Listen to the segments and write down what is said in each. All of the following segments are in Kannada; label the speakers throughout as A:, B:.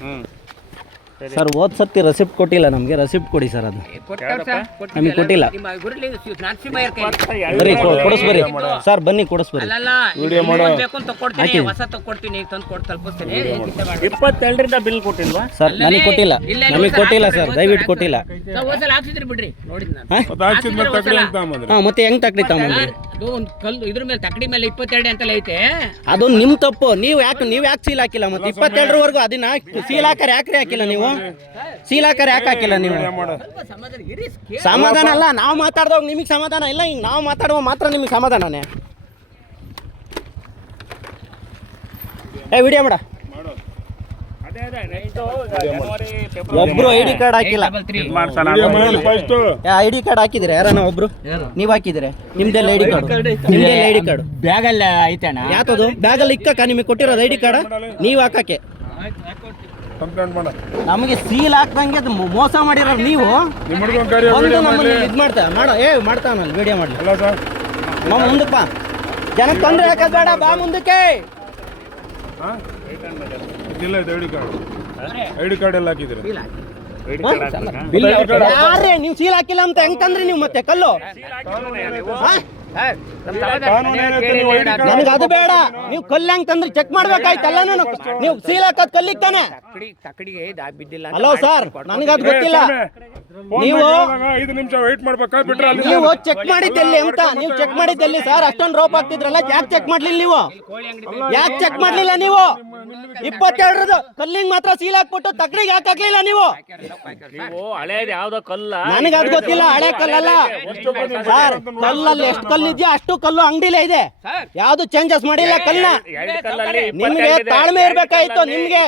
A: 嗯。
B: ಸರ್. ಹೋದ್ ಸತಿ ರೆಸಿಪ್ಟ್ ಕೊಟ್ಟಿಲ್ಲ ನಮಗೆ ರೆಸಿಪ್ಟ್ ಕೊಡಿ ಸರ್ ಅದು. ನಮಗೆ ಕೊಟ್ಟಿಲ್ಲ. ಬರೀ ಕೊಡಿಸ್ಬರಿ ಕೊಡಿಸ್ ಬರ್ರಿ ಸರ್ ಬನ್ನಿ ಕೊಡಿಸ್ ಬರ್ರಿ
C: ಹೊಸ ತಗೊಡ್ತೀನಿ ತಂದು ಕೊಟ್ಟು ತಲುಪಿಸ್ತೀನಿ. ಚಿಂತೆ ಮಾಡ್ಬೇಡಿ.
A: ಇಪ್ಪತ್ತೆರಡರಿಂದ ಬಿಲ್ ಕೊಟ್ಟಿಲ್ವಾ?
B: ಸರ್ ನನಗೆ ಕೊಟ್ಟಿಲ್ಲ. ನಮಗೆ ಕೊಟ್ಟಿಲ್ಲ ಸರ್ ದಯವಿಟ್ಟು ಕೊಟ್ಟಿಲ್ಲ. ಹಾಂ? ಮತ್ತೆ ಹೆಂಗ್ ತಕ್ಕಡಿ ತಗೊಂಡ್ರಿ
C: ಕಲ್ಲು ಇದ್ರ ಮೇಲೆ ತಕಡಿ ಮೇಲೆ ಇಪ್ಪತ್ತೆರಡು ಅಂತಲೇ ಐತೆ.
B: ಅದು ನಿಮ್ ತಪ್ಪು. ನೀವು ಯಾಕೆ ನೀವು ಯಾಕೆ ಸೀಲ್ ಹಾಕಿಲ್ಲ ಮತ್ತೆ ಇಪ್ಪತ್ತೆರಡರವರೆಗೂ ಅದನ್ನ ಸೀಲ್ ಹಾಕರ್ ಯಾಕ್ರಿ ಹಾಕಿಲ್ಲ ನೀವು? ಸೀಲ್ ಕರೆ ಯಾಕೆ ಹಾಕಿಲ್ಲ ನೀವು
C: ಸಮಾಧಾನ
B: ಅಲ್ಲ ನಾವು ಮಾತಾಡ್ದವಾಗ ನಿಮಗೆ ಸಮಾಧಾನ ಇಲ್ಲ ಹಿಂಗೆ ನಾವು ಮಾತಾಡುವ ಮಾತ್ರ ನಿಮಗೆ ಸಮಾಧಾನನೇ ಏ ವಿಡಿಯೋ ಮಾಡ ಒಬ್ರು ಐಡಿ ಕಾರ್ಡ್ ಹಾಕಿಲ್ಲ ಐಡಿ ಕಾರ್ಡ್ ಹಾಕಿದ್ರೆ ಯಾರನ್ನ ಒಬ್ರು ನೀವ್ ಹಾಕಿದ್ರೆ ನಿಮ್ದೆಲ್ಲ ಐಡಿ ಕಾರ್ಡ್ ನಿಮ್ದೆಲ್ಲ ಐಡಿ ಕಾರ್ಡ್
C: ಬ್ಯಾಗಲ್ಲ ಐತೆ
B: ಯಾತದು ಬ್ಯಾಗಲ್ಲಿ ಇಕ್ಕಕ್ಕ ನಿಮಗೆ ಕೊಟ್ಟಿರೋದು ಐಡಿ ಕಾರ್ಡ್ ನೀವ್ ಹಾಕಕ್ಕೆ
D: ಕಂಪ್ಲೇಂಟ್ ಮಾಡ.
B: ನಮಗೆ ಸೀಲ್ ಹಾಕ್ದಂಗೆ ಅದು ಮೋಸ ಮಾಡಿರೋರು ನೀವು.
D: ನಿಮ್ಮ ಹುಡುಗನ
B: ಇದು ಮಾಡ್ತಾ ಮಾಡೋ. ಏ ಮಾಡ್ತಾನಲ್ಲ ವಿಡಿಯೋ ಮಾಡಲಿ.
D: ಅಲ್ಲ ಸರ್.
B: ನಮ್ಮ ಮುಂದಕ್ಕೆ ಬಾ. ಜನಕ್ಕೆ ತೊಂದರೆ ಹಾಕೋದು ಬೇಡ ಬಾ ಮುಂದಕ್ಕೆ.
D: ಹಾಂ? ಇಲ್ಲ ಇದು I D card I D card ಎಲ್ಲ ಹಾಕಿದ್ದೀರಿ
B: ಯಾರೇ ನೀವು ಸೀಲ್ ಹಾಕಿಲ್ಲ ಅಂತ ಹೆಂಗ್ ತಂದ್ರಿ ನೀವು ಮತ್ತೆ? ಕಲ್ಲು. ನನಗೆ ಅದು ಬೇಡ. ನೀವು ಕಲ್ಲು ಹೆಂಗ್ ತಂದ್ರಿ ಚೆಕ್ ಮಾಡ್ಬೇಕಾಯ್ತಲ್ಲ ನಾನು ನೀವು ಸೀಲ್ ಹಾಕದ್ ಕಲ್ಲಿಗೆ ತಾನೆ
C: ತಕಡಿಗೆ ಬಿದ್ದಿಲ್ಲ
B: ಹಲೋ ಸರ್ ನನಗೆ ಅದು ಗೊತ್ತಿಲ್ಲ. ನೀವು
D: ಐದು ನಿಮಿಷ ವೇಟ್ ಮಾಡ್ಬೇಕಾ. ಬಿಟ್ರೆ
B: ನೀವು ಚೆಕ್ ಮಾಡಿದ್ದೆಲ್ಲಿ ಅಂತ? ನೀವು ಚೆಕ್ ಮಾಡಿದ್ದೆಲ್ಲಿ ಸರ್ ಅಷ್ಟೊಂದು ರೋಪ್ ಆಗ್ತಿದ್ರಲ್ಲ ಯಾಕೆ ಚೆಕ್ ಮಾಡ್ಲಿಲ್ಲ ನೀವು? ಯಾಕೆ ಚೆಕ್ ಮಾಡ್ಲಿಲ್ಲ ನೀವು? ಇಪ್ಪತ್ತೆರಡರದು ಕಲ್ಲಿಂಗ್ ಮಾತ್ರ ಸೀಲ್ ಹಾಕ್ಬಿಟ್ಟು ತಕಡಿಗೆ ಯಾಕೆ ಹಾಕ್ಲಿಲ್ಲ ನೀವು?
A: ನೀವು ಹಳೇದು ಯಾವ್ದೋ ಕಲ್ಲ?
B: ನನಗೆ ಅದು ಗೊತ್ತಿಲ್ಲ ಹಳೆ ಕಲ್ಲಲ್ಲ. ಸರ್ ಕಲ್ಲಲ್ಲಿ ಎಷ್ಟು ಕಲ್ಲಿದ್ಯಾ ಅಷ್ಟು ಕಲ್ಲು ಅಂಗಡಿಲೇ ಇದೆ. ಯಾವ್ದು ಚೇಂಜಸ್ ಮಾಡಿಲ್ಲ ಕಲ್ಲ ನಿಮ್ಗೆ. ತಾಳ್ಮೆ ಇರ್ಬೇಕಾಯ್ತು ನಿಮ್ಗೆ.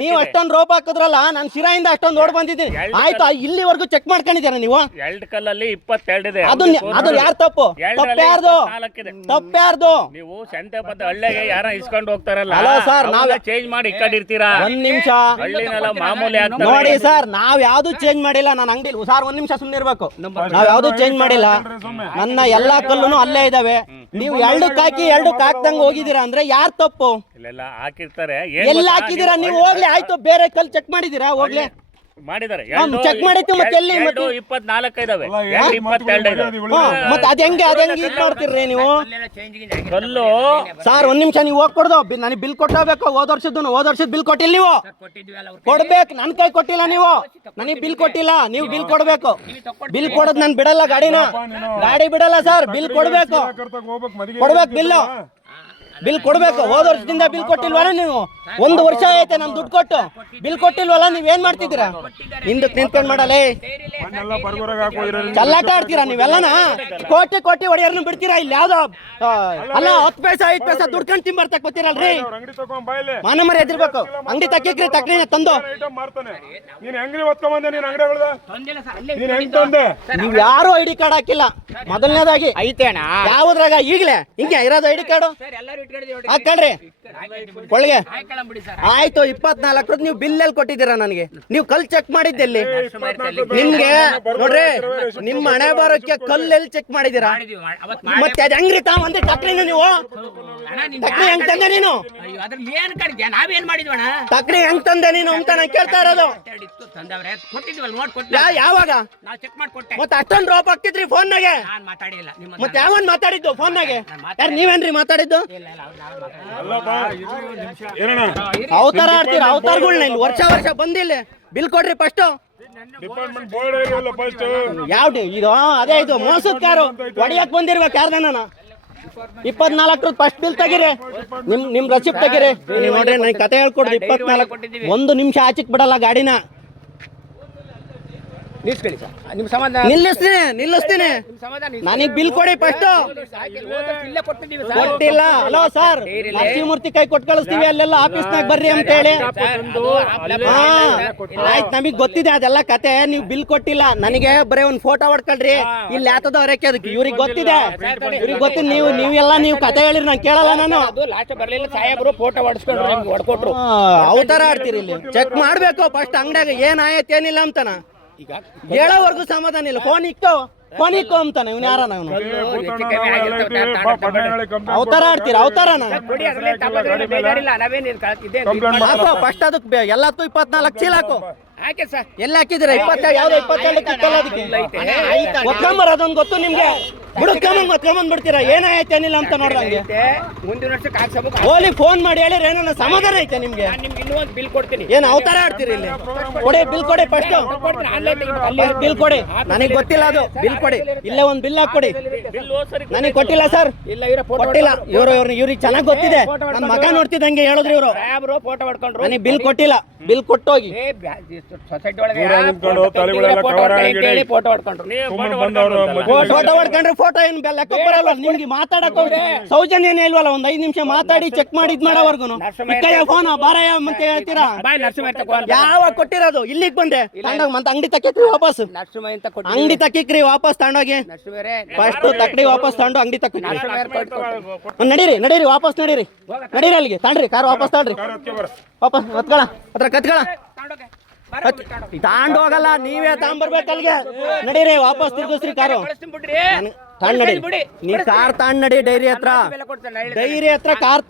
B: ನೀವು ಅಷ್ಟೊಂದು ರೋಪ್ ಹಾಕಿದ್ರಲ್ಲ ನಾನು ಶಿರಾಯಿಂದ ಅಷ್ಟೊಂದು ನೋಡ್ ಬಂದಿದ್ದೀನಿ. ಆಯ್ತು ಇಲ್ಲಿವರೆಗೂ ಚೆಕ್ ಮಾಡ್ಕೊಂಡಿದ್ದೀರಾ ನೀವು?
A: ಎರಡು ಕಲ್ಲಲ್ಲಿ ಇಪ್ಪತ್ತೆರಡಿದೆ
B: ಅದು ಅದು ಯಾರು ತಪ್ಪು? ತಪ್ಪ್ಯಾರ್ದು ತಪ್ಪ್ಯಾರ್ದು
A: ನಾಲ್ಕಿದೆ
B: ತಪ್ಪು ಯಾರ್ದು?
A: ನೀವು ಸಂತೆ ಪತ್ತ ಹಳ್ಳಿಗೆ ಯಾರ ಇಸ್ಕೊಂಡು ಹೋಗ್ತಾರಲ್ಲ.
B: ಹಲೋ ಸರ್, ನಾವ್-
A: ಚೇಂಜ್ ಮಾಡಿ ಇಟ್ಕೊಂಡಿರ್ತೀರಾ?
B: ಒಂದ್ ನಿಮಿಷ.
A: ಹಳ್ಳಿನೆಲ್ಲ ಮಾಮೂಲಿ
B: ನೋಡಿ ಸರ್ ನಾವ್ ಯಾವ್ದು ಚೇಂಜ್ ಮಾಡಿಲ್ಲ ನಾನು ಅಂಗಡಿ ಸರ್ ಒಂದ್ ನಿಮಿಷ ಸುಮ್ನೆ ಇರ್ಬೇಕು. ನಾವ್ ಯಾವ್ದು ಚೇಂಜ್ ಮಾಡಿಲ್ಲ. ನನ್ನ ಎಲ್ಲಾ ಕಲ್ಲುನು ಅಲ್ಲೇ ಇದಾವೆ. ನೀವು ಎರಡು ಕಾಕಿ ಎರಡು ಹಾಕ್ದಂಗ್ ಹೋಗಿದ್ದೀರಾ ಅಂದ್ರೆ ಯಾರ್ ತಪ್ಪು?
A: ಇಲ್ಲೆಲ್ಲ ಹಾಕಿರ್ತಾರೆ. ಎಲ್ಲ
B: ಎಲ್ಲಿ
A: ಗೊತ್ತಾ?
B: ಹಾಕಿದೀರಾ
A: ನೀವು
B: ನೀವು ಹೋಗ್ಲಿ ಆಯ್ತು ಬೇರೆ ಕಲ್ ಚೆಕ್ ಮಾಡಿದೀರಾ ಹೋಗ್ಲಿ.
A: ಮಾಡಿದ್ದಾರೆ.
B: check ಮಾಡಿತ್ತು, ಮತ್ತೆ ಎಲ್ಲಿ ಮತ್ತೆ?
A: ಇಪ್ಪತ್ನಾಲ್ಕು ಇದಾವೆ ಇಪ್ಪತ್ತೆರಡು ಇದಾವೆ
B: ಮತ್ತೆ ಅದ್ ಹೆಂಗೆ ಅದ್ ಹೆಂಗೆ ಇದ್ ಮಾಡ್ತೀರ್ರಿ ನೀವು?
C: ಅಲ್ಲೆಲ್ಲ ಚೇಂಜಿಂಗ್ ಆಗಿದೆ.
A: ಕಲ್ಲು.
B: ಸರ್ ಒಂದ್ ನಿಮಿಷ ನೀವು ಹೋಗಿ ಕೊಡ್ದು ನನಗೆ ಬಿಲ್ ಕೊಟ್ಟಬೇಕು ಹೋದ ವರ್ಷದ್ದು ಹೋದ ವರ್ಷದ ಬಿಲ್ ಕೊಟ್ಟಿಲ್ಲ ನೀವು.
C: ಕೊಟ್ಟಿದ್ವಿ ಅಲ್ಲ ಅವ್ರು
B: ಕೊಡ್ಬೇಕು. ನನ್ ಕೈ ಕೊಟ್ಟಿಲ್ಲ ನೀವು. ನನಗೆ ಬಿಲ್ ಕೊಟ್ಟಿಲ್ಲ. ನೀವು ಬಿಲ್ ಕೊಡ್ಬೇಕು. ಬಿಲ್ ಕೊಡೋದ್ ನಾನು ಬಿಡಲ್ಲ ಗಾಡಿನ. ಗಾಡಿ ಬಿಡಲ್ಲ ಸರ್. ಬಿಲ್ ಕೊಡ್ಬೇಕು. ಕೊಡ್ಬೇಕು ಬಿಲ್ಲು. ಬಿಲ್ ಕೊಡ್ಬೇಕು. ಹೋದ ವರ್ಷದಿಂದ ಬಿಲ್ ಕೊಟ್ಟಿಲ್ವಲ್ಲ ನೀವು? ಒಂದು ವರ್ಷ ಐತೆ ನಮ್ ದುಡ್ಡು ಕೊಟ್ಟು. ಬಿಲ್ ಕೊಟ್ಟಿಲ್ವಲ್ಲ ನೀವ್ ಏನ್ ಮಾಡ್ತಿದ್ದೀರಾ? ಹಿಂದಕ್ ನಿಂತ್ಕೊಂಡ್ ಮಾಡಲೇ ಚಲ್ಲಾಟ ಆಡ್ತೀರಾ ನೀವೆಲ್ಲನ? ಕೋಟಿ ಕೋಟಿ ಹೊಡೆಯರ್ನು ಬಿಡ್ತೀರಾ ಇಲ್ಲಿ? ಯಾವ್ದೋ ಅಲ್ಲ ಹತ್ತು ಪೈಸಾ ಐದು ಪೈಸಾ ದುಡ್ಕೊಂಡು ತಿಂಬರ್ತಕ್
D: ಗೊತ್ತಿರಲ್ರಿ
B: ಮನ ಮರಿ ಎದಿರ್ಬೇಕು ಅಂಗಡಿ ತಕ್ಕಿಕ್ರಿ ತಕ್ಕಿ ತಂದು. ನೀವ್ ಯಾರು ಐ ಡಿ ಕಾರ್ಡ್ ಹಾಕಿಲ್ಲ? ಮೊದಲನೇದಾಗಿ.
C: ಐತೆ ಅಣ್ಣ
B: ಯಾವ್ದ್ರಾಗ ಈಗ್ಲೇ? ಹಿಂಗೆ ಇರೋದು ಐ ಡಿ ಕಾರ್ಡು?
C: ಸರ್
B: ಒಳಗೆ. ಆಯ್ತು ಇಪ್ಪತ್ನಾಲ್ಕರದ್ ನೀವು ಬಿಲ್ ಅಲ್ಲಿ ಕೊಟ್ಟಿದ್ದೀರಾ ನನಗೆ. ನೀವು ಕಲ್ ಚೆಕ್ ಮಾಡಿದ್ದೆಲ್ಲಿ. ನಿಮ್ಗೆ ನೋಡ್ರಿ ನಿಮ್ಮ ಹಣೆ ಬರೋಕ್ಕೆ ಕಲ್ ಎಲ್ಲಿ ಚೆಕ್ ಮಾಡಿದ್ದೀರಾ?
C: ಮಾಡಿದ್ವಿ ಅವತ್ತು
B: ಮತ್ತೆ ಅದ್ ಹೆಂಗ್ರಿ ತಾ ಒಂದೇ ತಕ್ರಿನ ನೀವು ಹೆಂಗ್ ತಂದೆ ನೀನು? ತಕ್ರಿ ಹೆಂಗ್ ತಂದೆ ನೀನು ಅಂತ ನಾನು ಕೇಳ್ತಾ ಇರೋದು.
C: ಇತ್ತು ತಂದವ್ರೆ. ಕೊಟ್ಟಿದ್ವಲ್ಲ ನೋಡ್ ಕೊಟ್ಟು
B: ಯಾ ಯಾವಾಗ?
C: ನಾವು ಚೆಕ್ ಮಾಡಿ ಕೊಟ್ಟೆ.
B: ಮತ್ತೆ ಅಷ್ಟೊಂದು ಡ್ರಾಪ್ ಆಗ್ತಿದ್ರಿ ಫೋನ್ನಾಗೆ?
C: ನಾಗೆ ಮಾತಾಡಿಲ್ಲ ನಿಮ್ಮ
B: ಮತ್ತೆ ಯಾವನ್ ಮಾತಾಡಿದ್ದು ಫೋನ್ನಾಗೆ? ಯಾರು ನೀವೇನ್ರಿ ಮಾತಾಡಿದ್ದು? ಅವತಾರ ಆಡ್ತೀರಾ? ಅವತಾರಗಳ್ನ ಇಲ್ಲಿ? ವರ್ಷ ವರ್ಷ ಬಂದಿಲ್ಲ ಬಿಲ್ ಕೊಡ್ರಿ ಫಸ್ಟ್
D: ಡಿಪಾರ್ಟ್ಮೆಂಟ್ ಬೋರ್ಡ್ ಇರಲ್ಲ ಫಸ್ಟ್
B: ಯಾವ್ದು? ಇದು ಅದೇ ಇದು. ಮೋಸದ ಕಾರು ಹೊಡಿಯಕ್ ಬಂದಿರ್ಬೇಕು ಯಾರ್ದನ ಇಪ್ಪತ್ನಾಲ್ಕರ ಫಸ್ಟ್ ಬಿಲ್ ತೆಗಿರಿ. ನಿಮ್ ನಿಮ್ ರಸೀಪ್ ತೆಗಿರಿ. ನೀವು ನೋಡ್ರಿ ನನಗೆ ಕತೆ ಹೇಳ್ಕೊಡ್ರಿ. ಇಪ್ಪತ್ನಾಲ್ಕು ಒಂದು ನಿಮಿಷ ಆಚಿಕ್ ಬಿಡಲ್ಲ ಗಾಡಿನ.
C: ನಿಲ್ಸ್ಕೊಳ್ಳಿ ಸರ್ ನಿಮ್ಮ ಸಮಾಧಾನ
B: ನಿಲ್ಲಿಸ್ತೀನಿ ನಿಲ್ಲಿಸ್ತೀನಿ
C: ನಿಮ್ಮ ಸಮಾಧಾನ
B: ನನಗೆ ಬಿಲ್ ಕೊಡಿ ಫಸ್ಟ್
C: ಇಲ್ಲೇ ಕೊಟ್ಟಿದ್ದೀವಿ ಸರ್
B: ಕೊಟ್ಟಿಲ್ಲ ಹಲೋ ಸರ್ ನರಸಿಂಹಮೂರ್ತಿ ಕೈ ಕೊಟ್ಟು ಕಳಿಸ್ತೀವಿ ಅಲ್ಲೆಲ್ಲ ಆಫೀಸ್ನಾಗ ಬರ್ರಿ ಅಂತ ಹೇಳಿ ಹಾ ಆಯ್ತು ನಮಗ್ ಗೊತ್ತಿದೆ ಅದೆಲ್ಲ ಕತೆ ನೀವು ಬಿಲ್ ಕೊಟ್ಟಿಲ್ಲ ನನಗೆ ಬರೀ ಒಂದ್ ಫೋಟೋ ಹೊಡ್ಕೊಳ್ರಿ ಇಲ್ಲಿ ಯಾತದ ಹೊರಕ್ಕೆ ಅದಕ್ಕೆ ಇವ್ರಿಗೆ ಗೊತ್ತಿದೆ ಇವ್ರಿಗೆ ಗೊತ್ತಿದೆ ನೀವು ನೀವೆಲ್ಲ ನೀವು ಕತೆ ಹೇಳಿರಿ ನಾನು ಕೇಳಲ್ಲ ನಾನು
C: ಅದು ಲಾಸ್ಟ್ ಬರ್ಲಿಲ್ಲ ಸಾಹೇಬರು ಫೋಟೋ ಹೊಡ್ಸ್ಕೊಂಡ್ರು ನಿಮ್ಗೆ ಹೊಡ್ಕೊಟ್ರು
B: ಆ, ಅವತಾರ ಆಡ್ತೀರಿ ಇಲ್ಲಿ ಚೆಕ್ ಮಾಡ್ಬೇಕು ಫಸ್ಟ್ ಅಂಗಡಿಯಾಗ ಏನ್ ಆಯ್ತು ಏನಿಲ್ಲ ಅಂತನ
C: ಈಗ
B: ಹೇಳೋವರೆಗೂ ಸಮಾಧಾನ ಇಲ್ಲ. ಫೋನ್ ಇಕ್ಕೋ ಫೋನ್ ಇಕ್ಕೋ ಅಂತಾನೆ. ಇವ್ನು ಯಾರನ
C: ತಾಂಡ ತಗೊಂಡು.
B: ಅವತಾರ ಆಡ್ತೀರಾ? ಅವತಾರನ ಹಾಕೋ ಫಸ್ಟ್ ಅದಕ್ಕೆ ಎಲ್ಲಾತು ಎಲ್ಲತ್ತು ಇಪ್ಪತ್ನಾಲ್ಕು ಚೀಲ ಹಾಕು. ಎಲ್ಲ ಹಾಕಿದಿರ ಇಪ್ಪತ್ತೆರಡು ಯಾವ್ದು ಇಪ್ಪತ್ತೆರಡು ಕಿತ್ತಲ್ಲ ಅದಕ್ಕೆ. ಒತ್ಕೊಂಬರ ಅದೊಂದು ಗೊತ್ತು ನಿಮ್ಗೆ? ಬುಡಕ್ಕಂಬಂಗ್ ಒತ್ಕೊಂಬಂದ್ ಬಿಡ್ತೀರಾ? ಏನಾಯ್ತು ಏನಿಲ್ಲ ಅಂತ ನೋಡ್ದಂಗೆ
C: ಐತೆ ಮುಂದಿನ ವರ್ಷಕ್ಕೆ ಹಾಕ್ಸಬೇಕು
B: ಹೋಲಿ ಫೋನ್ ಮಾಡಿ ಹೇಳಿದ್ರೆ ಏನನ್ನ ಸಮಾಧಾನ ಐತೆ ನಿಮ್ಗೆ.
C: ನಾನು ನಿಮ್ಗೆ ಇನ್ನೂ ಒಂದು ಬಿಲ್ ಕೊಡ್ತೀನಿ.
B: ಏನ್ ಅವತಾರ ಆಡ್ತೀರಿ ಇಲ್ಲಿ? ಕೊಡಿ ಬಿಲ್ ಕೊಡಿ ಫಸ್ಟ್
C: ಕೊಡ್ತೀನಿ ಆನ್ಲೈನ್
B: ಬಿಲ್ ಕೊಡಿ. ನನಗೆ ಗೊತ್ತಿಲ್ಲ ಅದು. ಬಿಲ್ ಕೊಡಿ. ಇಲ್ಲೇ ಒಂದ್ ಬಿಲ್ ಹಾಕೊಡಿ ನನಗೆ ಕೊಟ್ಟಿಲ್ಲ ಸರ್
C: ಇಲ್ಲ ಇರೋ ಫೋಟೋ
B: ಕೊಟ್ಟಿಲ್ಲ ಇವ್ರು ಇವ್ರು ಇವ್ರಿಗೆ ಚೆನ್ನಾಗಿ ಗೊತ್ತಿದೆ. ನನ್ನ ಮಗ ನೋಡ್ತಿದ್ದಂಗೆ ಹೇಳಿದ್ರು ಇವರು.
C: ಸಾಹೇಬ್ರು ಫೋಟೋ ಹೊಡ್ಕೊಂಡ್ರು.
B: ನನಗೆ ಬಿಲ್ ಕೊಟ್ಟಿಲ್ಲ. ಬಿಲ್ ಕೊಟ್ಟೋಗಿ.
C: ಸೊಸೈಟಿ ಒಳಗೆ ಫೋಟೋ ಹೊಡ್ಕೊಂಡ್ರು.
B: ಫೋಟೋ ಹೊಡ್ಕೊಂಡ್ರೆ ಫೋಟೋ ಏನ್ ಲೆಕ್ಕ ಬರಲ್ಲ. ನಿಮ್ಗೆ ಮಾತಾಡಕ್ ಸೌಜನ್ಯ ಸೌಜನ್ಯನೇ ಇಲ್ವಲ್ಲ ಒಂದ್ ಐದ್ ನಿಮಿಷ ಮಾತಾಡಿ ಚೆಕ್ ಮಾಡಿ ಇದ್ ಮಾಡೋವರ್ಗು ಫೋನ್ ಬಾರಯ್ಯ ಅಂತ ಹೇಳ್ತೀರಾ? ಯಾವ ಕೊಟ್ಟಿರೋದು? ಇಲ್ಲಿಗೆ ಬಂದೆ. ತಗೊಂಡೋಗ್ ಮತ್ತೆ ಅಂಗಡಿ ತಕ್ಕಿಕ್ರಿ ವಾಪಸ್.
C: ನರಸಿಂಹ ಅಂತ ಕೊಟ್ಟು
B: ಅಂಗಡಿ ತಕ್ಕಿಕ್ರಿ ವಾಪಸ್ ತಗೊಂಡೋಗಿ ಫಸ್ಟ್ ತಕ್ಕಡಿ ವಾಪಸ್ ತಗೊಂಡು ಅಂಗಡಿ ತಕ್ಕಿಕ್ರಿ ನಡೀರಿ ನಡೀರಿ ವಾಪಸ್ ನಡೀರಿ. ನಡೀರಿ ಅಲ್ಲಿಗೆ. ತಾಂಡ್ರಿ ಕಾರ್ ವಾಪಸ್ ತಗೊಂಡ್ರಿ ವಾಪಸ್ ಹತ್ಕೊಳ ಹತ್ರ ಕತ್ಕೊಳ ತಾಂಡ್ ಹೋಗಲ್ಲ ನೀವೇ ತಾಂಬರ್ಬೇಕಲ್ಗೆ ಅಲ್ಲಿಗೆ. ನಡೀರಿ ವಾಪಸ್ ತಿರ್ಗಿಸ್ರಿ ಕಾರು.
C: ಬಿಡಿ
B: ನೀ ಕಾರ್ ತಾಂಡ್ ನಡಿ ಡೈರಿ ಹತ್ರ. ಡೈರಿ ಹತ್ರ ಕಾರ್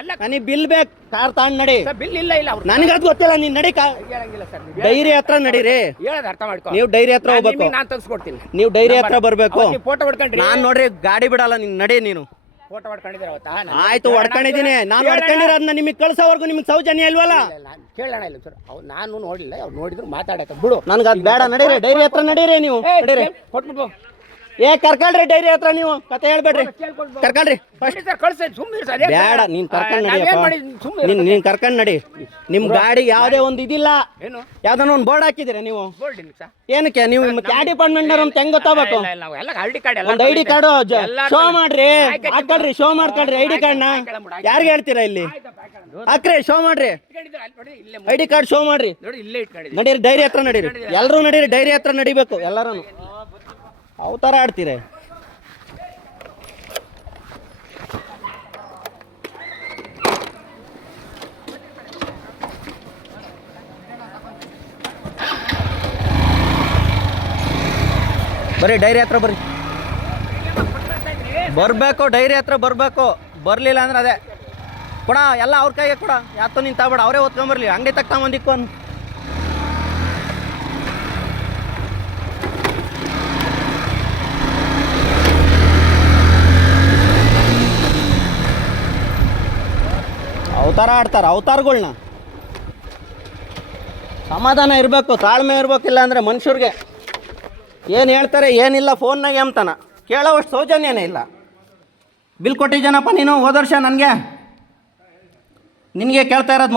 C: ಅಲ್ಲ.
B: ನನಗೆ ಬಿಲ್ ಬೇಕು ಕಾರ್
C: ಸರ್ ಬಿಲ್ ಇಲ್ಲ ಇಲ್ಲ ನನಗೆ
B: ನನಗದ್ ಗೊತ್ತಿಲ್ಲ ನೀನ್ ನಡಿ ಡೈರಿ ಹತ್ರ ನಡೀರಿ.
C: ಅರ್ಥ ಮಾಡ್ಕೊ.
B: ನೀವು ಡೈರಿ ಹತ್ರ ಹೋಗ್ಬೇಕು.
C: ನಾನು ತಗ್ಸ್ಕೊಡ್ತೀನಿ.
B: ನೀವು ಡೈರಿ ಹತ್ರ ಬರ್ಬೇಕು.
C: ಫೋಟೋ ಹೊಡ್ಕೊಂಡ್ರಿ.
B: ನಾನ್ ನೋಡ್ರಿ ಗಾಡಿ ಬಿಡಲ್ಲ ನೀನ್ ನಡಿ ನೀನು.
C: ಫೋಟೋ ಹೊಡ್ಕೊಂಡಿದ್ದೀರ
B: ಆಯ್ತು ಹೊಡ್ಕೊಂಡಿದೀನಿ ನಾನು ಹೊಡ್ಕೊಂಡಿರೋದ್ನ ನಿಮಗೆ ಕಳ್ಸೋವರೆಗೂ ನಿಮಗೆ ಸೌಜನ್ಯ ಇಲ್ವಲ್ಲ?
C: ಕೇಳೋಣ ಇಲ್ಲ ಸರ್. ಅವ್ರು ನಾನು ನೋಡಿಲ್ಲ ಅವ್ರು ನೋಡಿದ್ರು ಮಾತಾಡಕ್ಕೆ. ಬಿಡು.
B: ನನ್ಗೆ ಅದು ಬೇಡ ನಡೀರಿ. ಡೈರಿ ಹತ್ರ ನಡೀರಿ ನೀವು. ನಡೀರಿ.
C: ಕೊಟ್ಬಿಟ್ಟು
B: ಏ ಕರ್ಕೊಳ್ರಿ ಡೈರಿ ಹತ್ರ ನೀವು. ಕತೆ ಹೇಳ್ಬೇಡ್ರಿ. ಕರ್ಕೊಳ್ರಿ ಫಸ್ಟ್. ಬೇಡ ನೀನ್ ಕರ್ಕೊಂಡ್
C: ನಡಿ
B: ನಡಿಯಪ್ಪ ನೀನ್ ನೀನ್ ಕರ್ಕೊಂಡ್ ನಡಿ. ನಿಮ್ ಗಾಡಿ ಯಾವ್ದೇ ಒಂದ್ ಇದಿಲ್ಲ.
C: ಏನು?
B: ಯಾವ್ದಾನ ಒಂದ್ ಬೋರ್ಡ್ ಹಾಕಿದಿರ ನೀವು? ಏನಕ್ಕೆ? ನೀವು ಕ್ಯಾಡಿ ಡಿಪಾರ್ಟ್ಮೆಂಟ್ ಅಂತ ಹೆಂಗ್ ಗೊತ್ತಾಗಬೇಕು?
C: ಕಾರ್ಡ್
B: ಒಂದ್ ಐಡಿ ಕಾರ್ಡ್ ಶೋ ಮಾಡ್ರಿ. ಹಾಕೊಳ್ರಿ ಶೋ ಮಾಡ್ಕೊಳ್ರಿ ಐ ಡಿ ನ ಯಾರಿಗೆ ಹೇಳ್ತೀರಾ ಇಲ್ಲಿ? ಹಾಕ್ರಿ ಶೋ ಮಾಡ್ರಿ. ಐಡಿ ಕಾರ್ಡ್ ಶೋ ಮಾಡ್ರಿ. ನಡೀರಿ ಡೈರಿ ಹತ್ರ ನಡೀರಿ. ಎಲ್ಲರೂ ನಡೀರಿ. ಡೈರಿ ಹತ್ರ ನಡಿಬೇಕು ಎಲ್ಲರೂ ಅವತಾರ ಆಡ್ತೀರ. ಬರೀ ಡೈರಿ ಹತ್ರ ಬರ್ರಿ. ಬರಬೇಕು, ಡೈರಿ ಹತ್ರ ಬರಬೇಕು. ಬರಲಿಲ್ಲ ಅಂದ್ರೆ ಅದೇ. ಕೊಡ, ಎಲ್ಲ ಅವ್ರ ಕೈಗೆ ಕೊಡ. ಯಾತೋ ನಿಂತ ಬೇಡ ಅವರೇ ಓದ್ಕೊಂಬರ್ಲಿ ಅಂಗಡಿ ತಕ್ಕ ಒಂದಿಕ್ಕು ಅನ್ ಅವತಾರ ಆಡ್ತಾರ, ಅವತಾರಗಳ್ನ. ಸಮಾಧಾನ ಇರಬೇಕು, ತಾಳ್ಮೆ ಇರಬೇಕಿಲ್ಲ ಅಂದರೆ ಮನುಷ್ಯರಿಗೆ ಏನು ಹೇಳ್ತಾರೆ, ಏನಿಲ್ಲ, ಫೋನ್ನಾಗೆ ಅಂತಾನ ಕೇಳೋವಷ್ಟು ಸೌಜನ್ಯನೇ ಇಲ್ಲ. ಬಿಲ್ ಕೊಟ್ಟಿದ್ದೇನಪ್ಪ ನೀನು ಹೋದ ವರ್ಷ ನನಗೆ? ನಿನಗೆ ಕೇಳ್ತಾ ಇರೋದು